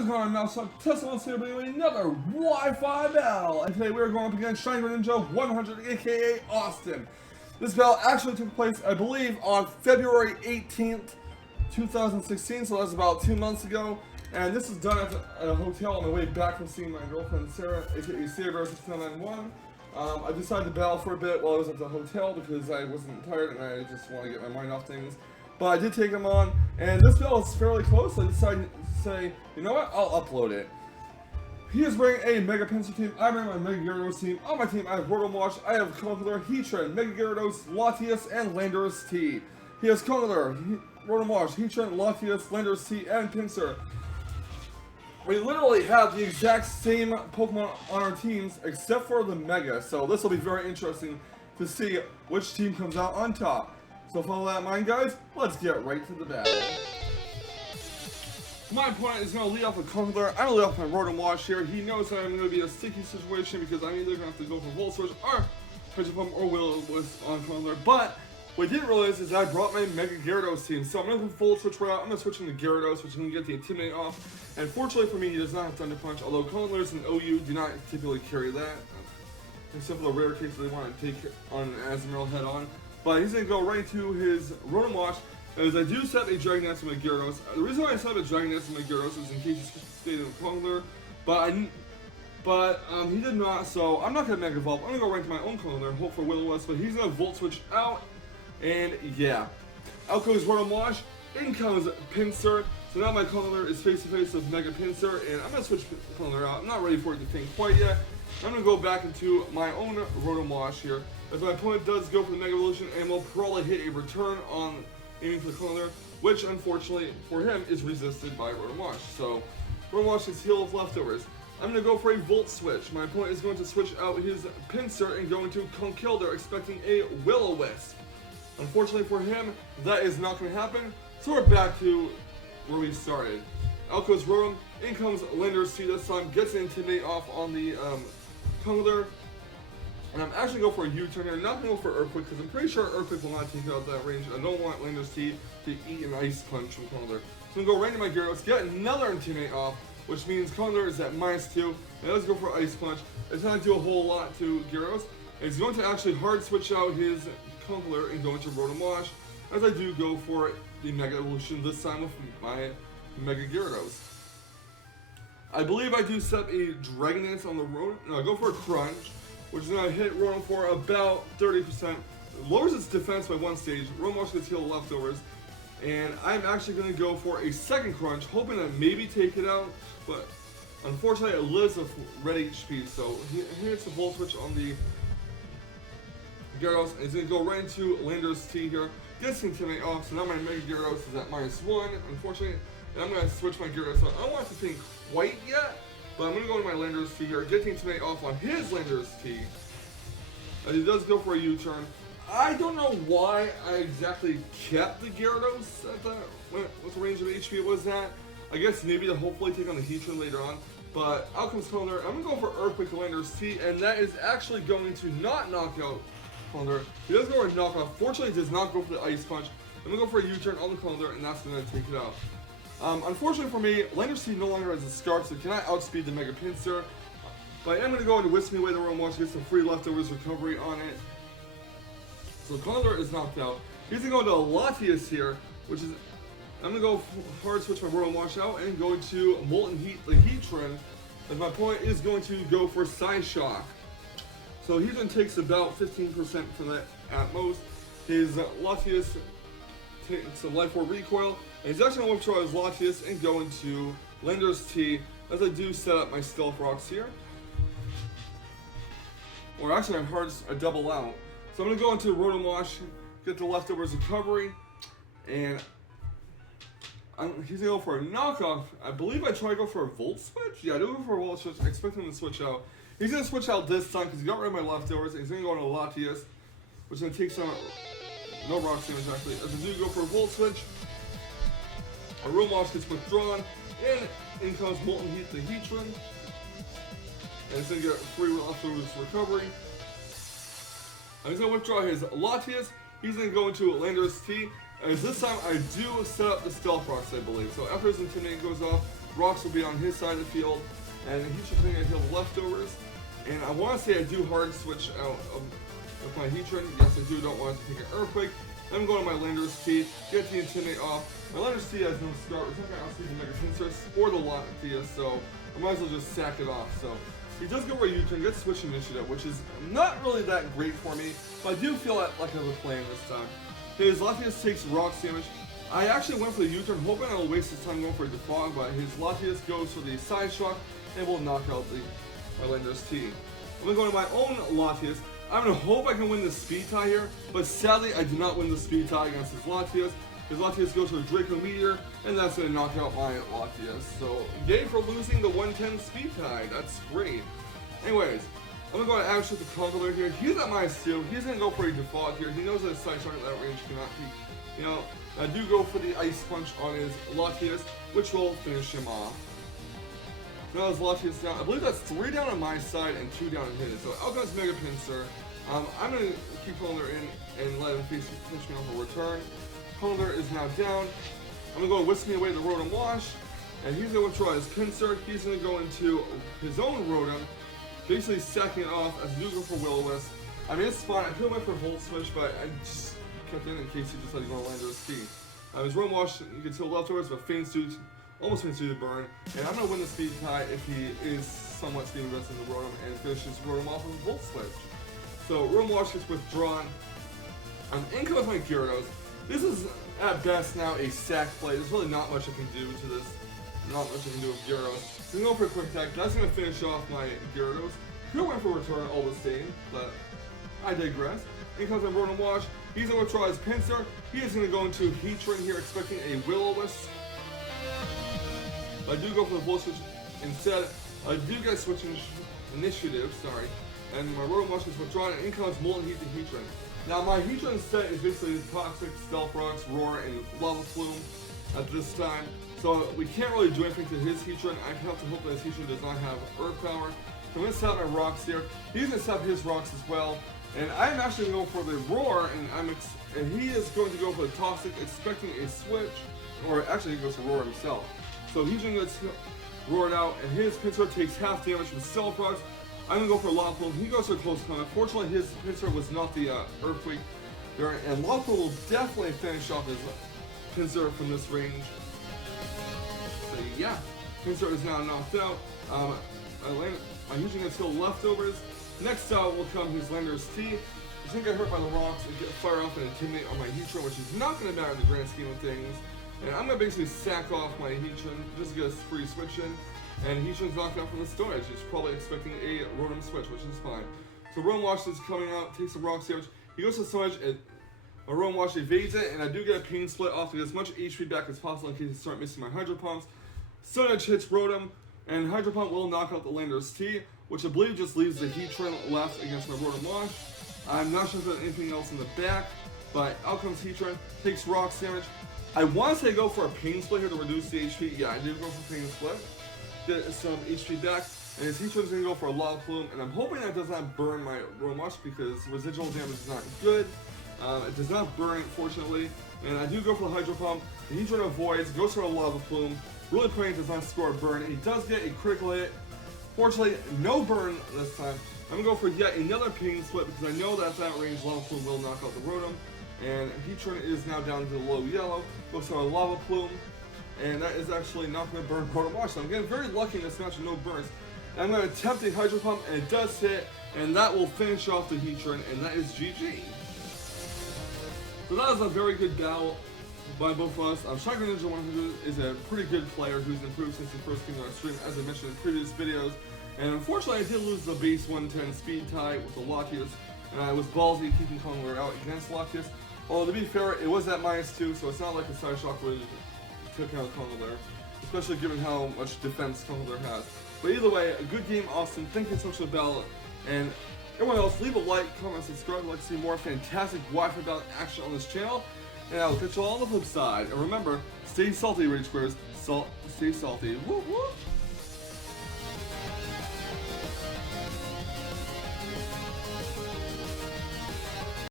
What is going on now? So Teslamouse here bringing you another Wi-Fi battle, and today we are going up against shinygreninja100, aka Austin. This battle actually took place, I believe, on February 18th, 2016, so that's about 2 months ago. And this is done at a hotel on my way back from seeing my girlfriend Sarah, aka Sarah6991. I decided to battle for a bit while I was at the hotel because I wasn't tired and I just want to get my mind off things. But I did take him on, and this battle is fairly close, so I decided to say, you know what, I'll upload it. He is wearing a Mega Pinsir team, I'm wearing my Mega Gyarados team. On my team, I have Rotomwash, I have Conkeldurr, Heatran, Mega Gyarados, Latias, and Landorus T. He has Conkeldurr, Rotomwash, Heatran, Latias, Landorus T, and Pinsir. We literally have the exact same Pokemon on our teams, except for the Mega, so this will be very interesting to see which team comes out on top. So follow that in mind, guys, let's get right to the battle. My opponent is going to lead off with Conkeldurr. I'm going to lead off my Rotomwash here. He knows that I'm going to be in a sticky situation because I'm either going to have to go for Volt Switch or Pitch Pump or Will-O-Wisp on Conkeldurr. But what I didn't realize is that I brought my Mega Gyarados team. So I'm going to go Volt Switch right out. I'm going to switch into Gyarados, which is going to get the Intimidate off. And fortunately for me, he does not have Thunder Punch, although Conkeldurrs and OU do not typically carry that. Except for the rare case that they want to take on an Azumarill head on. But he's going to go right to his Rotomwash, as I do set a Dragon Dance with my Gyarados. The reason why I set a Dragon Dance with my Gyarados is in case he stayed in Conkeldurr, but he did not, so I'm not going to Mega Evolve. I'm going to go right to my own Conkeldurr, hope for Will-O-Wisp, but he's going to Volt Switch out, and yeah. Out goes Rotomwash, in comes Pinsir, so now my Conkeldurr is face to face with Mega Pinsir, and I'm going to switch Conkeldurr out. I'm not ready for it to think quite yet. I'm going to go back into my own Rotomwash here. If my opponent does go for the Mega Evolution, and will probably hit a return on aiming for the Conkeldurr, which unfortunately for him is resisted by Rotomwash. So Rotomwash is heal of leftovers. I'm going to go for a Volt Switch. My opponent is going to switch out his Pinsir and go into Conkeldurr, expecting a Will-O-Wisp. Unfortunately for him, that is not going to happen. So we're back to where we started. Out goes Rotom, in comes Landorus T this time, gets an Intimidate off on the Conkeldurr. And I'm actually going to go for a U-turn here, not going to go for Earthquake, because I'm pretty sure Earthquake will not take out that range. I don't want Landorus T to eat an Ice Punch from Conkeldurr. So I'm going to go right into my Gyarados, get another Intimidate off, which means Conkeldurr is at -2. And let's go for Ice Punch. It's not going to do a whole lot to Gyarados. And he's going to actually hard switch out his Conkeldurr and go into Rotomwash, as I do go for the Mega Evolution, this time with my Mega Gyarados. I believe I do set a Dragon Dance on the Rotom. No, I go for a Crunch, which is going to hit Rotom for about 30%. Lowers its defense by 1 stage. Rotomwash gets heal leftovers. And I'm actually going to go for a second Crunch, hoping to maybe take it out. But unfortunately, it lives with red HP. So he hits the Volt Switch on the Gyarados. And he's going to go right into Landorus T here. Gets the Intimidate off. So now my Mega Gyarados is at -1, unfortunately. And I'm going to switch my Gyarados. So I don't want to think quite yet. But I'm going to go to my Landorus T here, get the Intimidate off on his Landorus T. And he does go for a U-turn. I don't know why I exactly kept the Gyarados at what the range of HP it was at. I guess maybe to hopefully take on the Heatran later on. But out comes Conkeldurr. I'm going to go for Earthquake to Landorus T, and that is actually going to not knock out Conkeldurr. He does go for a knockoff. Fortunately, he does not go for the Ice Punch. I'm going to go for a U-turn on the Conkeldurr, and that's going to take it out. Unfortunately for me, Landorus T no longer has a Scarf, so cannot outspeed the Mega Pinsir. But I am going to go into Wisp Me Away the Rotomwash to get some free leftovers recovery on it. So Conkeldurr is knocked out. He's going to go into Latias here, which is... I'm going to go hard switch my Rotomwash out and go to Molten Heat the Heatran. And my opponent is going to go for Psyshock. So Heatran takes about 15% for that at most. His Latias takes a Life Orb Recoil. And he's actually going to withdraw his Latias and go into Landorus T, as I do set up my Stealth Rocks here. Or actually, I double out. So I'm going to go into Rotomwash, get the leftovers recovery, and he's going to go for a knockoff. I believe I try to go for a Volt Switch. Yeah, I do go for a Volt Switch. I expect him to switch out. He's going to switch out this time because he got rid of my leftovers, and he's going to go into Latias, which is going to take some, no Rock damage actually. As I do go for a Volt Switch, a Rotomwash gets withdrawn, and in comes Molten Heat the Heatran. And it's going to get free leftovers recovery. And he's going to withdraw his Latias. He's going to go into Landorus T. As this time I do set up the Stealth Rocks, I believe. So after his Intimidate goes off, Rocks will be on his side of the field, and he should think I heal leftovers. And I want to say I do hard switch out of my Heatran. Yes, I do. Don't want to take an Earthquake. Then I'm going to my Lander's T, get the Intimidate off. My Lander's T has no Scar. It's not going to outspeed the Mega Pinsir or the Latias, so I might as well just sack it off. So he does go for a U-turn, gets Switch Initiative, which is not really that great for me, but I do feel like I have a plan this time. His Latias takes Rocks damage. I actually went for the U-turn, hoping I'll waste his time going for a Defog, but his Latias goes for the Side Shock and will knock out my Lander's T. I'm going to go to my own Latias. I'm going to hope I can win the speed tie here, but sadly I did not win the speed tie against his Latias. His Latias goes for a Draco Meteor, and that's going to knock out my Latias. So, yay for losing the 110 speed tie. That's great. Anyways, I'm going to go and Ash with the Conkeldurr here. He's at -2. He's going to go for a Defog here. He knows that his Side Shock at that range cannot be, I do go for the Ice Punch on his Latias, which will finish him off. Now his Latias down. I believe that's 3 down on my side and 2 down on his. So out goes Mega Pinsir. I'm going to keep Conkeldurr in and let him finish me off a return. Conkeldurr is now down. I'm going to go Whisk Me Away the Rotom Wash. And he's going to withdraw his Pinsir. He's going to go into his own Rotom, basically sacking it off as I do go for Will-O-Wisp. I'm in a spot. I could have went for Volt Switch, but I just kept in case he decided to go land his T. His Rotom Wash, you can tell leftovers, but Feint Suit, almost Feint Suited Burn. And I'm going to win the speed tie if he is somewhat speed invested in the Rotom and finishes Rotom off with a Volt Switch. So Rotom Wash is withdrawn. I'm in with my Gyarados. This is at best now a sack play. There's really not much I can do to this. Not much I can do with Gyarados. So I'm going for a quick attack. That's going to finish off my Gyarados. Could have went for a return all the same, but I digress. In comes my Rotom Wash. He's going to withdraw his Pinsir. He is going to go into Heatran here, expecting a Will-O-Wisp. I do go for the Volt Switch instead. I do get Switch Initiative, and my Rotom Wash is withdrawn, and in comes Molten Heat to Heatran. Now my Heatran set is basically Toxic, Stealth Rocks, Roar, and Lava Plume at this time. So we can't really do anything to his Heatran. I have to hope that his Heatran does not have Earth Power. So I'm going to set my Rocks here. He's going to set his Rocks as well. And I'm actually going to go for the Roar, and he is going to go for the Toxic, expecting a switch. Or actually he goes for Roar himself. So Heatran gets roared out, and his Pinsir takes half damage from Stealth Rocks. I'm going to go for Lava Plume. He goes for a close combat. Fortunately, his Pinsir was not the Earthquake there, and Lava Plume will definitely finish off his Pinsir from this range. So yeah, Pinsir is now knocked out. My Heatran gets still leftovers. Next out will come his Lander's T. He's going to get hurt by the rocks and get fire off and Intimidate on my Heatran, which is not going to matter in the grand scheme of things. And I'm going to basically sack off my Heatran just to get a free switch in. And Heatran's knocked out from the storage. He's probably expecting a Rotom switch, which is fine. So Rotom Wash is coming out, takes some Rock damage. He goes to storage, and a Rotom Wash evades it, and I do get a Pain Split off to get as much HP back as possible in case I start missing my Hydro Pumps. Stone Edge hits Rotom, and Hydro Pump will knock out the Lander's T, which I believe just leaves the Heatran left against my Rotom Wash. I'm not sure if there's anything else in the back, but out comes Heatran, takes Rock damage. I want to say go for a Pain Split here to reduce the HP. Yeah, I did go for Pain Split. Get some HP back, and his Heatran's going to go for a Lava Plume, and I'm hoping that does not burn my Rotom Wash because residual damage is not good. It does not burn, fortunately, and I do go for the Hydro Pump. The Heatran avoids, goes for a Lava Plume, really praying it does not score a burn. He does get a critical hit. Fortunately, no burn this time. I'm going to go for yet another Pain Split because I know that at that range Lava Plume will knock out the Rotom, and Heatran is now down to the low yellow, goes for a Lava Plume. And that is actually not going to burn Rotom Wash. So I'm getting very lucky in this match with no burns. And I'm going to attempt a Hydro Pump, and it does hit, and that will finish off the Heatran, and that is GG. So that was a very good battle by both of us. shinygreninja100 is a pretty good player who's improved since he first came to our stream, as I mentioned in previous videos. And unfortunately, I did lose the base 110 speed tie with the Latias, and I was ballsy keeping Conkeldurr out against Latias. Although, to be fair, it was at -2, so it's not like a Side Shock would took out Conkeldurr, especially given how much defense Conkeldurr has. But either way, a good game, Austin. Thank you so much for the battle. And everyone else, leave a like, comment, subscribe. I'd like to see more fantastic Wi-Fi battle action on this channel. And I'll catch you all on the flip side. And remember, stay salty, Rage Squares. Stay salty. Woo woo!